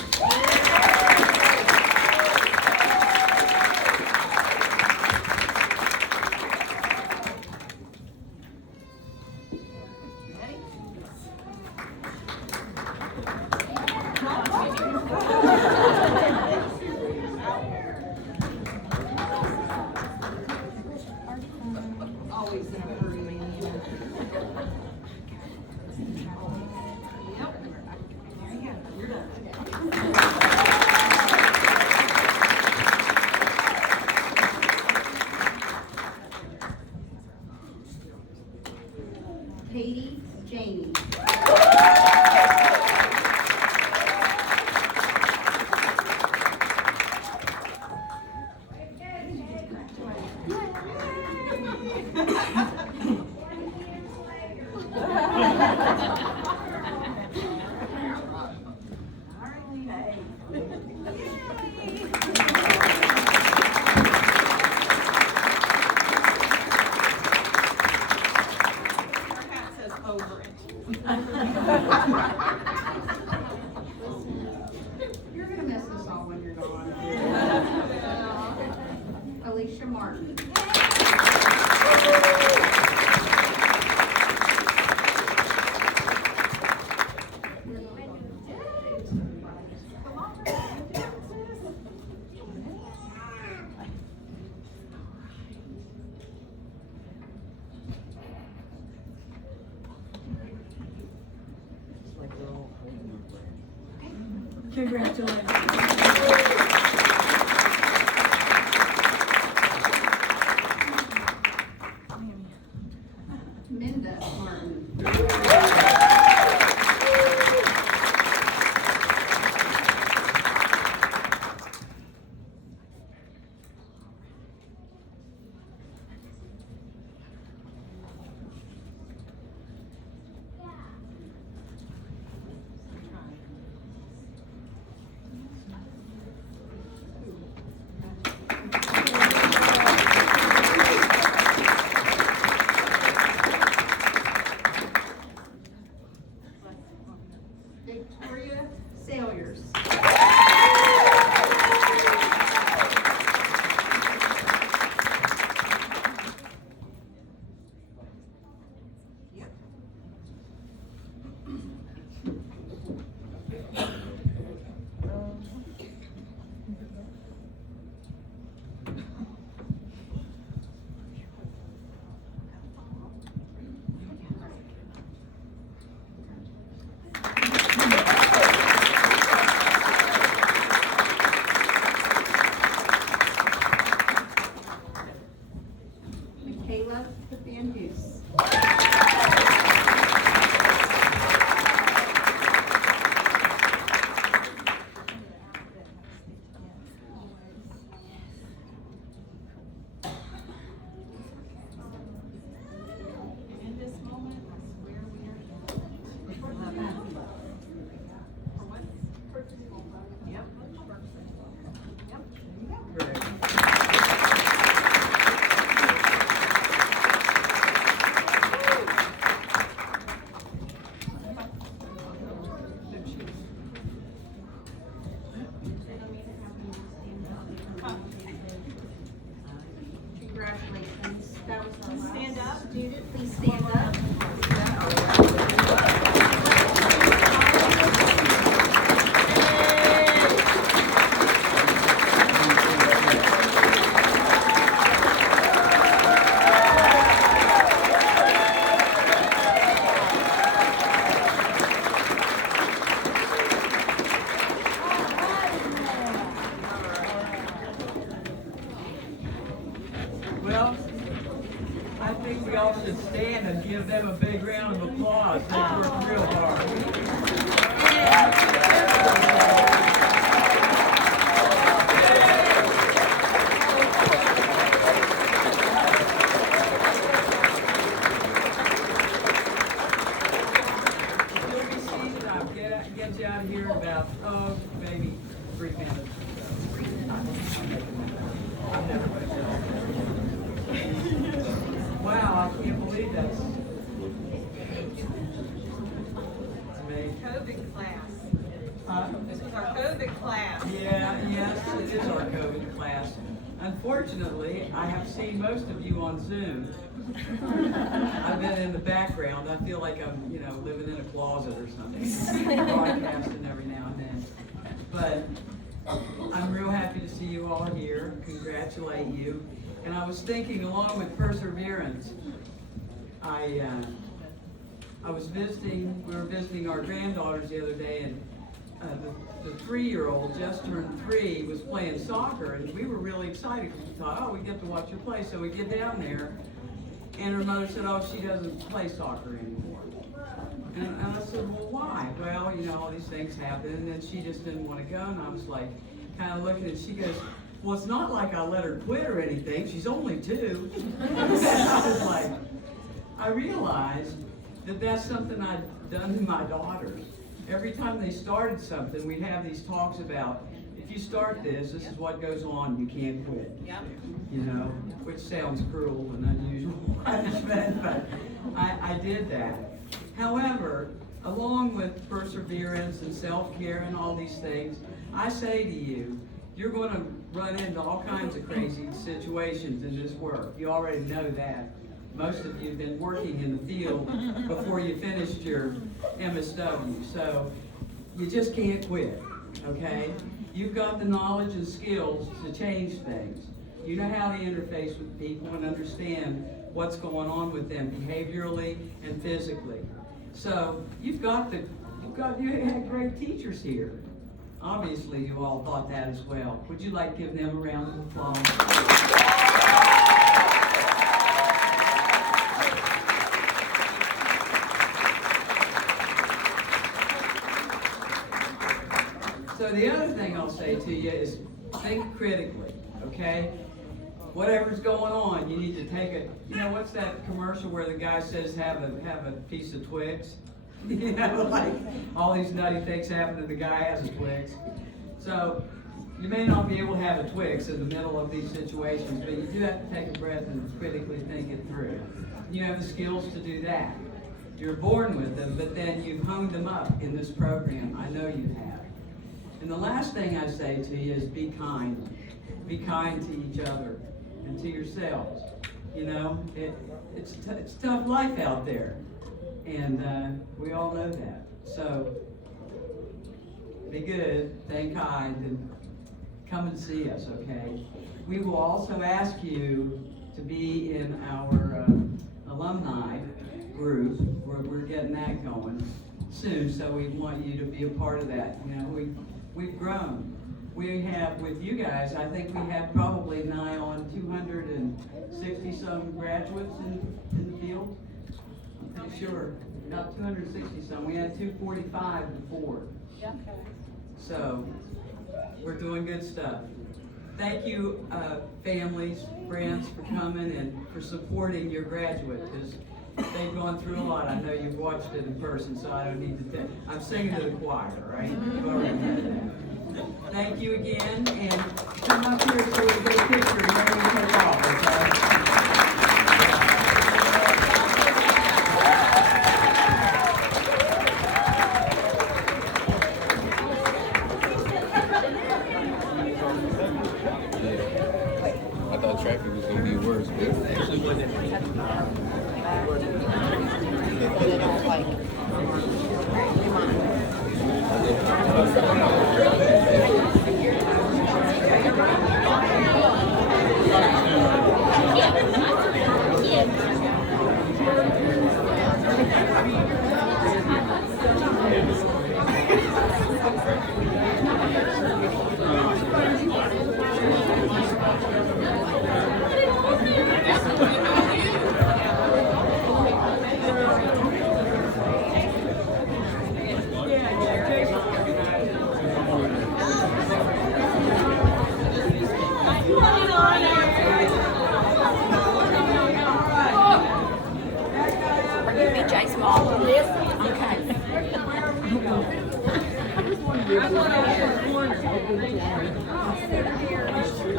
Minda Martin. Victoria Salyers. Michaela Van Hoos. In this moment, I swear we are Great. Congratulations. That was our last. Stand up, student. Please stand up. Well, I think we all should stand and give them a big round of applause. They worked real hard. You'll be seated. I'll get you out of here in about, maybe 3 minutes. I'm never going to Wow, I can't believe that's. It's amazing. COVID class. Huh? This was our COVID class. Yeah, yes, it is our COVID class. Unfortunately, I have seen most of you on Zoom. I've been in the background. I feel like I'm, living in a closet or something, broadcasting every now and then. But I'm real happy to see you all here, congratulate you. And I was thinking, along with Perseverance, we were visiting our granddaughters the other day, and the 3-year-old, just turned 3, was playing soccer, and we were really excited because we thought, we get to watch her play. So we get down there, and her mother said, she doesn't play soccer anymore. And I said, well, why? Well, all these things happen, and then she just didn't want to go, and I was like, kind of looking, and she goes, well, it's not like I let her quit or anything, she's only 2. I was like, I realized that that's something I'd done to my daughters. Every time they started something, we'd have these talks about, if you start this is what goes on, you can't quit. Yep. Which sounds cruel and unusual punishment, but I did that. However, along with perseverance and self-care and all these things, I say to you, you're going to run into all kinds of crazy situations in this work. You already know that. Most of you have been working in the field before you finished your MSW, so you just can't quit, okay? You've got the knowledge and skills to change things. You know how to interface with people and understand what's going on with them behaviorally and physically. So you had great teachers here. Obviously, you all thought that as well. Would you like to give them a round of applause? So the other thing I'll say to you is think critically, okay? Whatever's going on, you need to take a, you know, what's that commercial where the guy says have a piece of Twix? You know, like all these nutty things happen and the guy has a Twix. So you may not be able to have a Twix in the middle of these situations, but you do have to take a breath and critically think it through. You have the skills to do that. You're born with them, but then you've honed them up in this program. I know you have. And the last thing I say to you is be kind. Be kind to each other and to yourselves. You know, it's tough life out there. And we all know that. So be good, stay kind, and come and see us, okay? We will also ask you to be in our alumni group, where we're getting that going soon, so we want you to be a part of that. You know, we've grown. We have, with you guys, I think we have probably nigh on 260-some graduates in the field. I'm pretty sure, about 260-some. We had 245 before. So, we're doing good stuff. Thank you, families, friends, for coming and for supporting your graduates, because they've gone through a lot. I know you've watched it in person, so I don't need to tell. I'm singing to the choir, right? You've already heard that. Thank you again, and come up here so we can get a picture and then we take off, okay? I thought traffic was gonna be worse, but it actually wasn't.